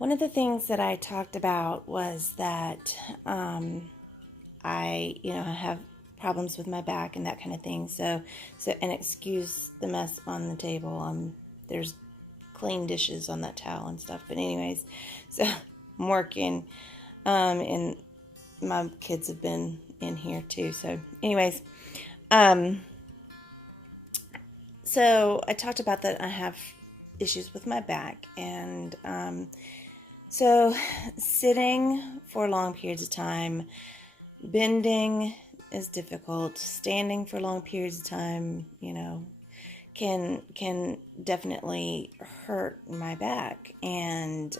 One of the things that I talked about was that I have problems with my back and that kind of thing. So and excuse the mess on the table. There's clean dishes on that towel and stuff. But anyways, so I'm working, and my kids have been in here too. So anyways, so I talked about that I have issues with my back, and so sitting for long periods of time, bending is difficult. Standing for long periods of time, can definitely hurt my back. And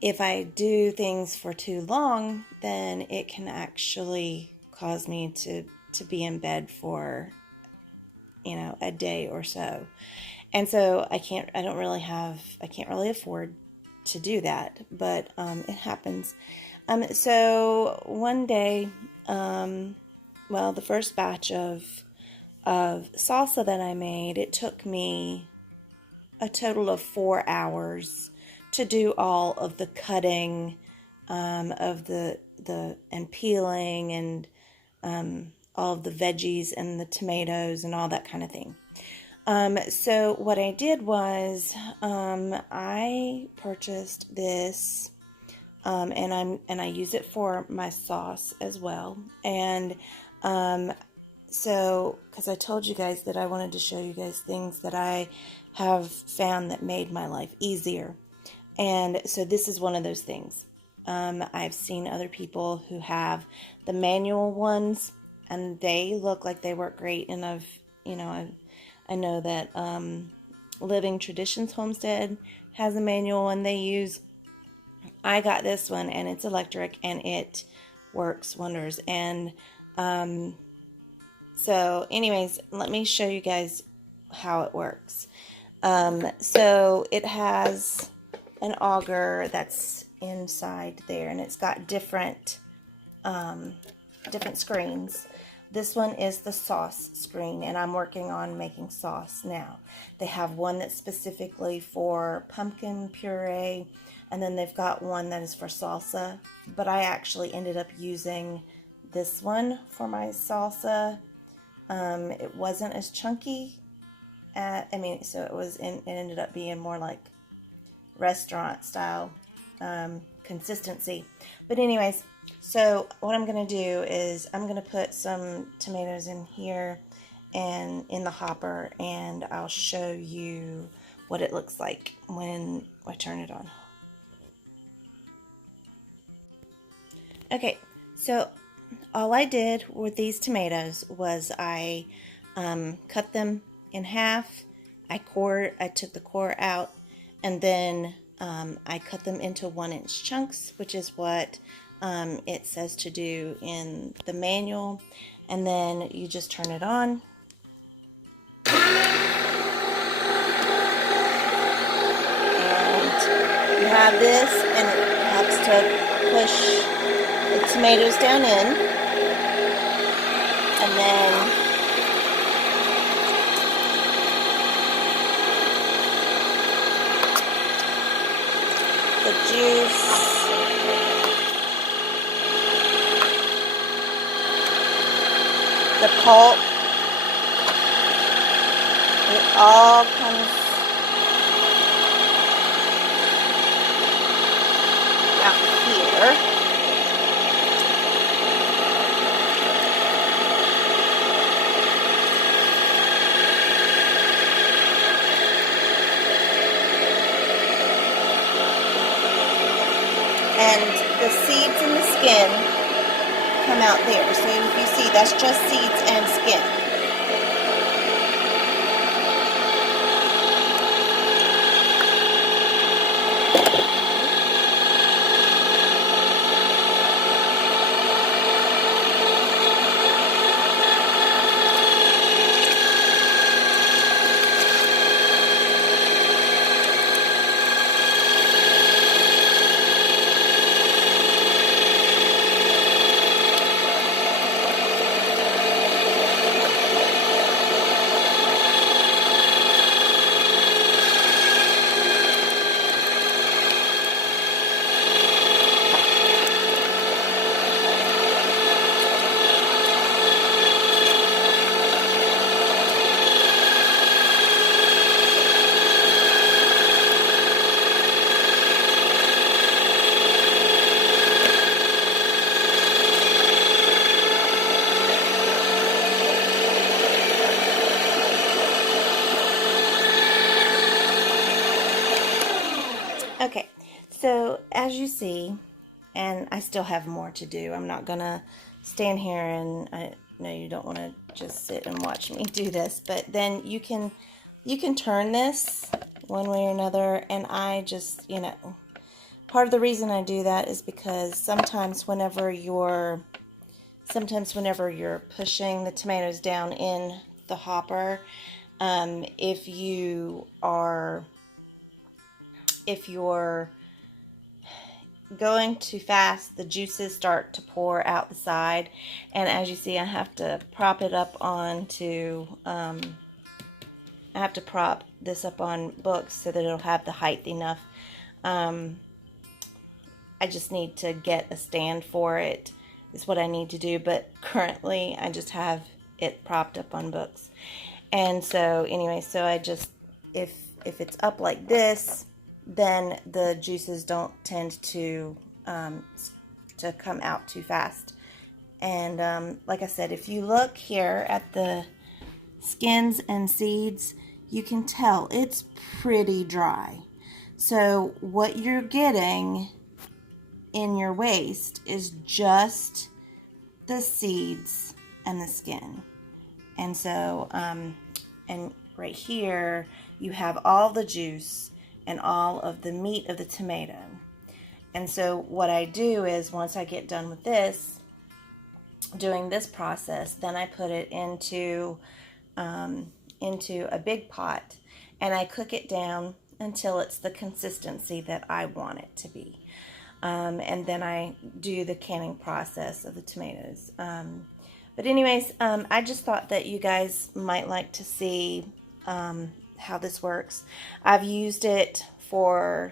if I do things for too long, then it can actually cause me to be in bed for a day or so. And so I can't really afford to do that, but it happens. So one day, the first batch of salsa that I made, it took me a total of 4 hours to do all of the cutting, of the and peeling, and all of the veggies and the tomatoes and all that kind of thing. So what I did was, I purchased this, and I use it for my sauce as well. And so, because I told you guys that I wanted to show you guys things that I have found that made my life easier. And so this is one of those things. I've seen other people who have the manual ones, and they look like they work great. And I know that Living Traditions Homestead has a manual one they use. I got this one, and it's electric, and it works wonders. And so anyways, let me show you guys how it works. So it has an auger that's inside there, and it's got different screens. This one is the sauce screen, and I'm working on making sauce now. They have one that's specifically for pumpkin puree, and then they've got one that is for salsa. But I actually ended up using this one for my salsa. It wasn't as chunky. So it ended up being more like restaurant style consistency. But anyways, so what I'm going to do is I'm going to put some tomatoes in here and in the hopper, and I'll show you what it looks like when I turn it on. Okay, so all I did with these tomatoes was I cut them in half. I took the core out, and then I cut them into 1-inch chunks, which is what it says to do in the manual. And then you just turn it on. And you have this, and it helps to push the tomatoes down in. And then the juice, the pulp, it all comes out here. And the seeds and the skin come out there. So if you see, that's just seeds and skin. Okay, so as you see, and I still have more to do. I'm not gonna stand here and I know you don't want to just sit and watch me do this, but then you can turn this one way or another, and I just, part of the reason I do that is because sometimes whenever you're pushing the tomatoes down in the hopper, if you're going too fast, the juices start to pour out the side, and as you see, I have to prop it up onto I have to prop this up on books so that it'll have the height enough. I just need to get a stand for it, is what I need to do, but currently I just have it propped up on books. And so anyway, so I just, if it's up like this, then the juices don't tend to come out too fast. And like I said, if you look here at the skins and seeds, you can tell it's pretty dry. So what you're getting in your waste is just the seeds and the skin. And so, and right here, you have all the juice and all of the meat of the tomato. And so what I do is, once I get done with this, doing this process, then I put it into a big pot, and I cook it down until it's the consistency that I want it to be. And then I do the canning process of the tomatoes. But anyways, I just thought that you guys might like to see how this works. I've used it for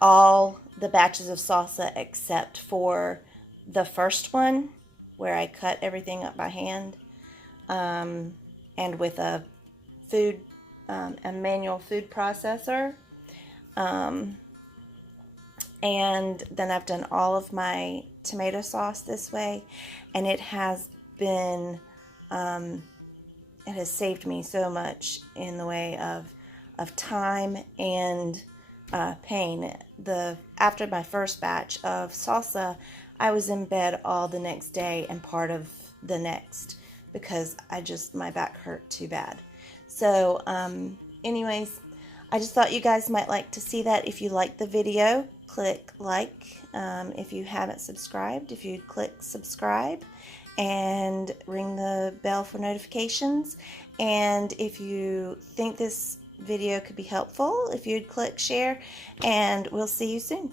all the batches of salsa except for the first one, where I cut everything up by hand, and with a manual food processor. And then I've done all of my tomato sauce this way, and it has been it has saved me so much in the way of time and pain. After my first batch of salsa, I was in bed all the next day and part of the next because my back hurt too bad. So anyways, I just thought you guys might like to see that. If you like the video, click like. If you haven't subscribed, if you'd click subscribe and ring the bell for notifications. And if you think this video could be helpful, if you'd click share, and we'll see you soon.